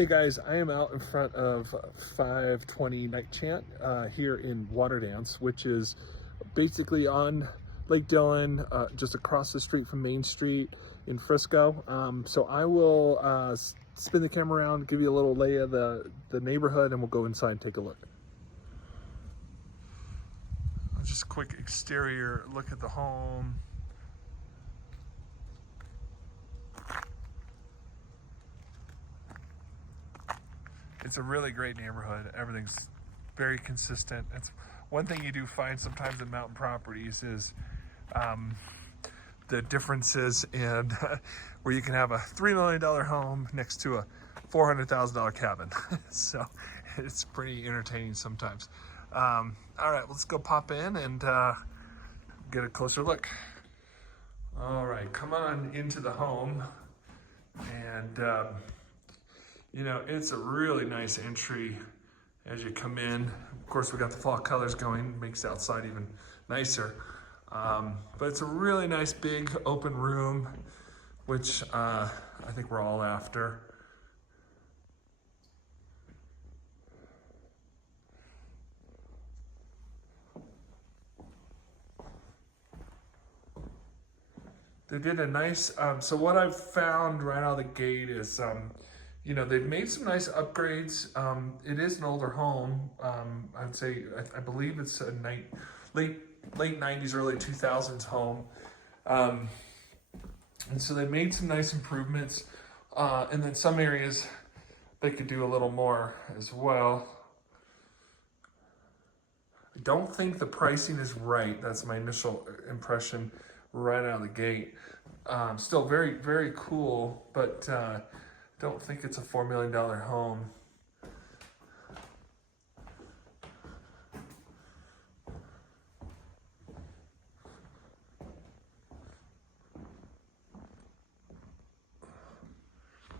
Hey guys, I am out in front of 520 Night Chant here in Waterdance, which is basically on Lake Dillon, just across the street from Main Street in Frisco. So I will spin the camera around, give you a little lay of the neighborhood, and we'll go inside and take a look. Just a quick exterior look at the home. It's a really great neighborhood. Everything's very consistent. It's one thing you do find sometimes in mountain properties is the differences in where you can have a $3 million home next to a $400,000 cabin. So it's pretty entertaining sometimes. All right, let's go pop in and get a closer look. All right, come on into the home, and you know, it's a really nice entry as you come in. Of course, we got the fall colors going, makes the outside even nicer. But it's a really nice big open room, which I think we're all after. They did a nice, so what I've found right out of the gate is, you know, they've made some nice upgrades. It is an older home. I'd say, I believe it's a late 90s, early 2000s home. And so they made some nice improvements. And then some areas they could do a little more as well. I don't think the pricing is right. That's my initial impression right out of the gate. Still very, very cool, but don't think it's a $4 million home.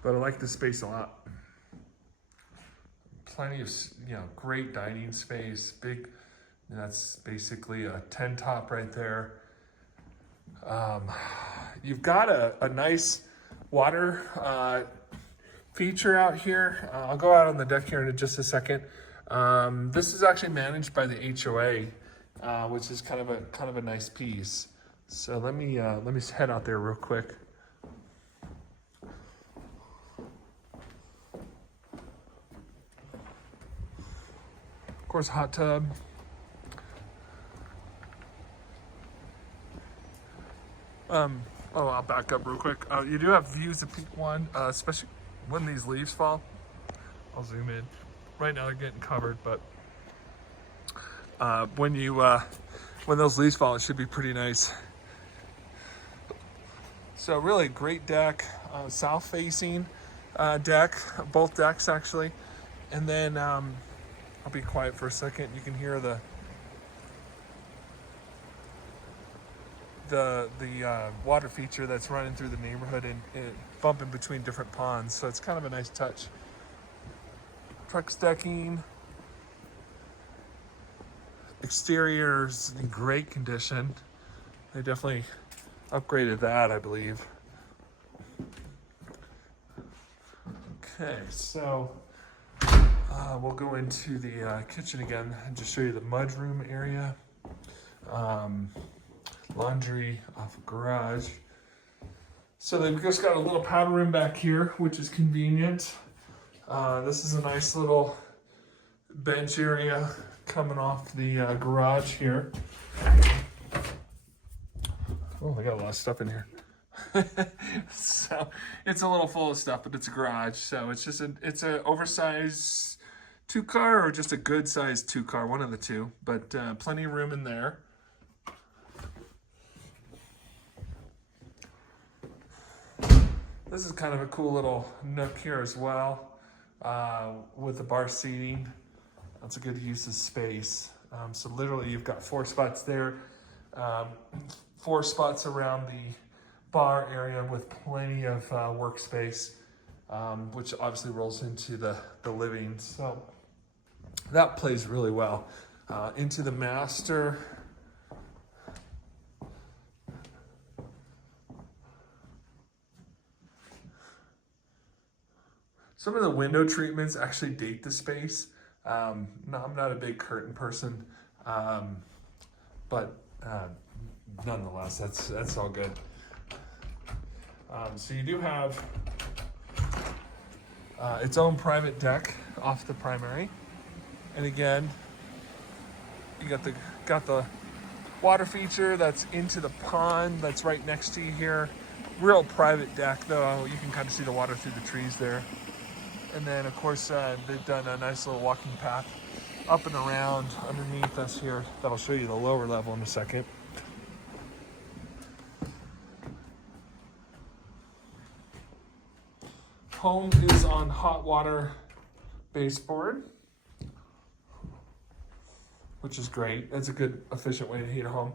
But I like the space a lot. Plenty of, you know, great dining space, big, that's basically a 10 top right there. You've got a nice water feature out here. I'll go out on the deck here in just a second. This is actually managed by the HOA, which is kind of a nice piece. So let me head out there real quick. Of course, hot tub. I'll back up real quick. You do have views of Peak 1, especially when these leaves fall. I'll zoom in. Right now they're getting covered, but when those leaves fall, it should be pretty nice. So really great deck, south-facing deck, both decks actually. And then I'll be quiet for a second. You can hear the water feature that's running through the neighborhood and bumping between different ponds. So it's kind of a nice touch. Truck decking. Exterior's in great condition. They definitely upgraded that, I believe. Okay, so we'll go into the kitchen again and just show you the mudroom area. Laundry off a garage. So they've just got a little powder room back here, which is convenient. This is a nice little bench area coming off the garage here. Oh, I got a lot of stuff in here. So it's a little full of stuff, but it's a garage. So it's just it's a oversized 2-car or just a good sized 2-car, one of the two, but plenty of room in there. This is kind of a cool little nook here as well, with the bar seating. That's a good use of space. So literally you've got 4 spots there, 4 spots around the bar area with plenty of workspace, which obviously rolls into the living. So that plays really well. Into the master. Some of the window treatments actually date the space. No, I'm not a big curtain person, but nonetheless, that's all good. So you do have its own private deck off the primary, and again, you got the water feature that's into the pond that's right next to you here. Real private deck though, you can kind of see the water through the trees there. And then of course they've done a nice little walking path up and around underneath us here. That'll show you the lower level in a second. Home is on hot water baseboard, which is great. That's a good, efficient way to heat a home.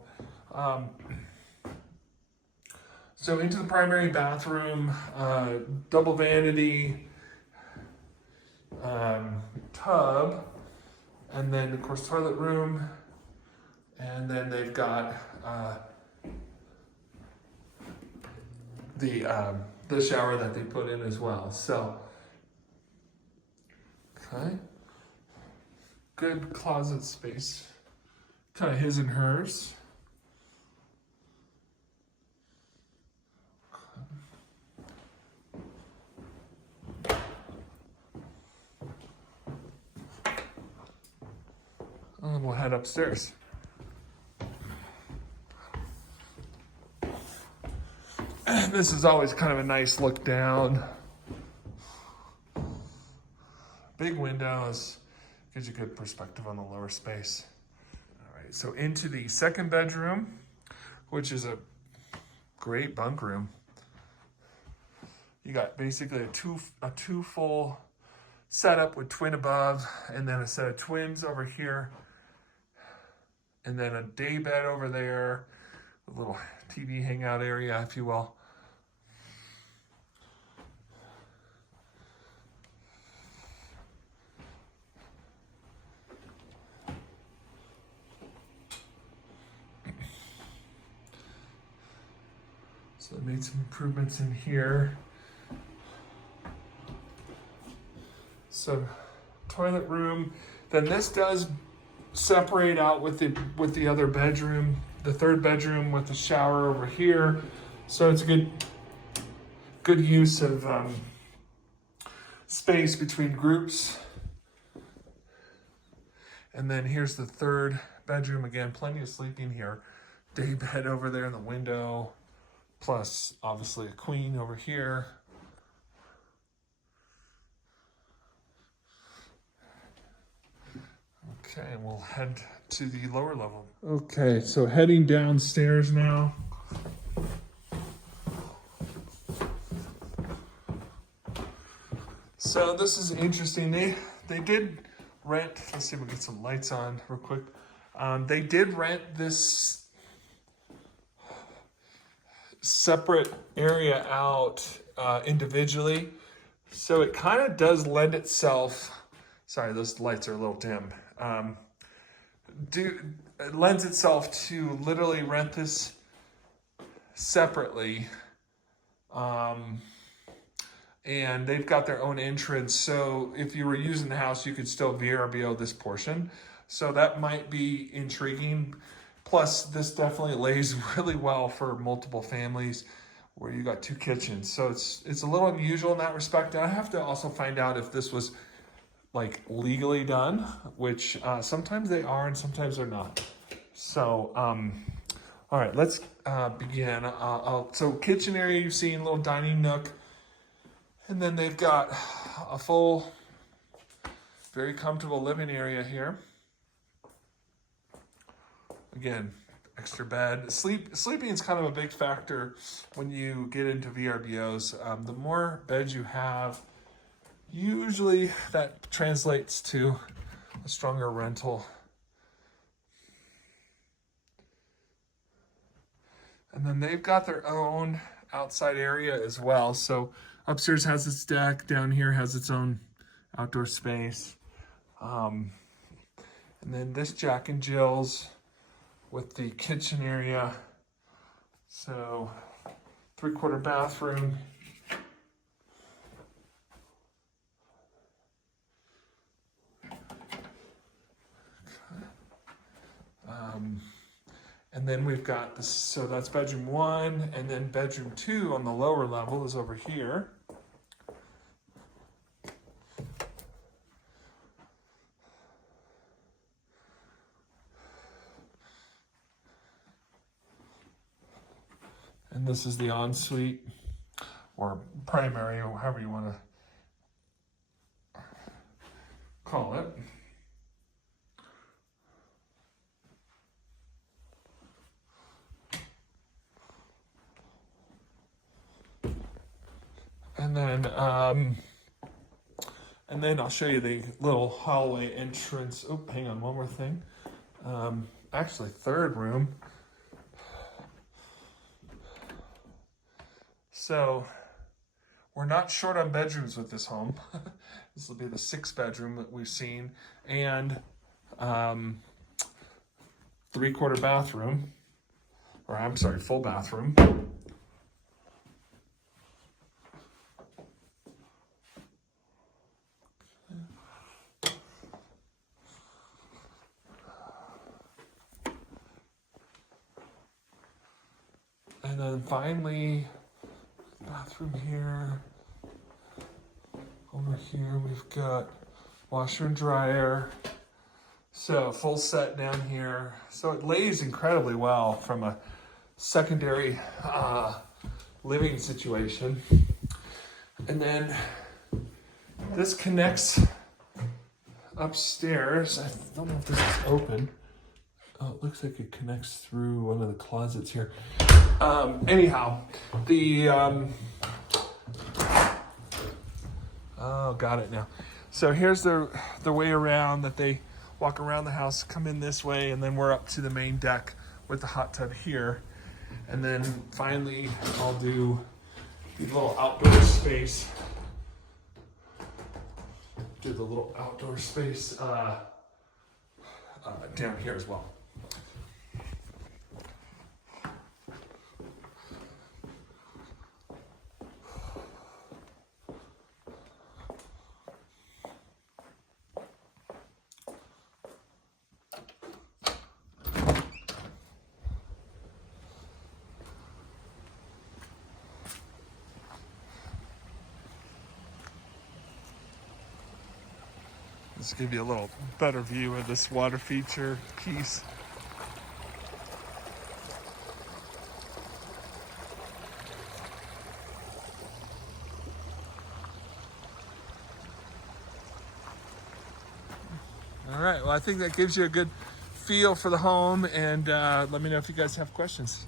So into the primary bathroom, double vanity, tub, and then of course toilet room, and then they've got the shower that they put in as well. So, okay. Good closet space, kind of his and hers. And we'll head upstairs. And this is always kind of a nice look down. Big windows. Gives you good perspective on the lower space. All right, so into the second bedroom, which is a great bunk room. You got basically a two full setup with twin above, and then a set of twins over here, and then a day bed over there, a little TV hangout area, if you will. So they made some improvements in here. So toilet room. Then this does separate out with the other bedroom, the third bedroom with the shower over here. So it's a good use of space between groups. And then here's the third bedroom again, plenty of sleeping here. Day bed over there in the window. Plus, obviously, a queen over here. Okay, we'll head to the lower level. Okay, so heading downstairs now. So this is interesting. They did rent. Let's see if we can get some lights on real quick. They did rent this separate area out individually, so it kind of does lend itself. Sorry, those lights are a little dim. It lends itself to literally rent this separately, and they've got their own entrance. So if you were using the house, you could still VRBO this portion. So that might be intriguing. Plus, this definitely lays really well for multiple families where you got two kitchens. So it's a little unusual in that respect. And I have to also find out if this was like legally done, which sometimes they are and sometimes they're not. So, all right, let's begin. So kitchen area, you've seen, little dining nook. And then they've got a full, very comfortable living area here. Again, extra bed. Sleeping is kind of a big factor when you get into VRBOs. The more beds you have, usually that translates to a stronger rental. And then they've got their own outside area as well. So upstairs has its deck, down here has its own outdoor space. And then this Jack and Jill's with the kitchen area. So 3/4 bathroom. And then we've got this, so that's bedroom 1, and then bedroom 2 on the lower level is over here. And this is the ensuite, or primary, or however you want to call it. And then I'll show you the little hallway entrance. Oh, hang on, one more thing. Actually, third room. So we're not short on bedrooms with this home. This will be the 6th bedroom that we've seen, and 3/4 bathroom, or I'm sorry, full bathroom. And then finally, bathroom here. Over here we've got washer and dryer. So full set down here. So it lays incredibly well from a secondary living situation. And then this connects upstairs. I don't know if this is open. Oh, it looks like it connects through one of the closets here. Anyhow, the oh, got it now. So here's the way around that they walk around the house, come in this way, and then we're up to the main deck with the hot tub here. And then finally, I'll do the little outdoor space. Do the little outdoor space down here as well. Let's give you a little better view of this water feature piece. All right, well, I think that gives you a good feel for the home, and let me know if you guys have questions.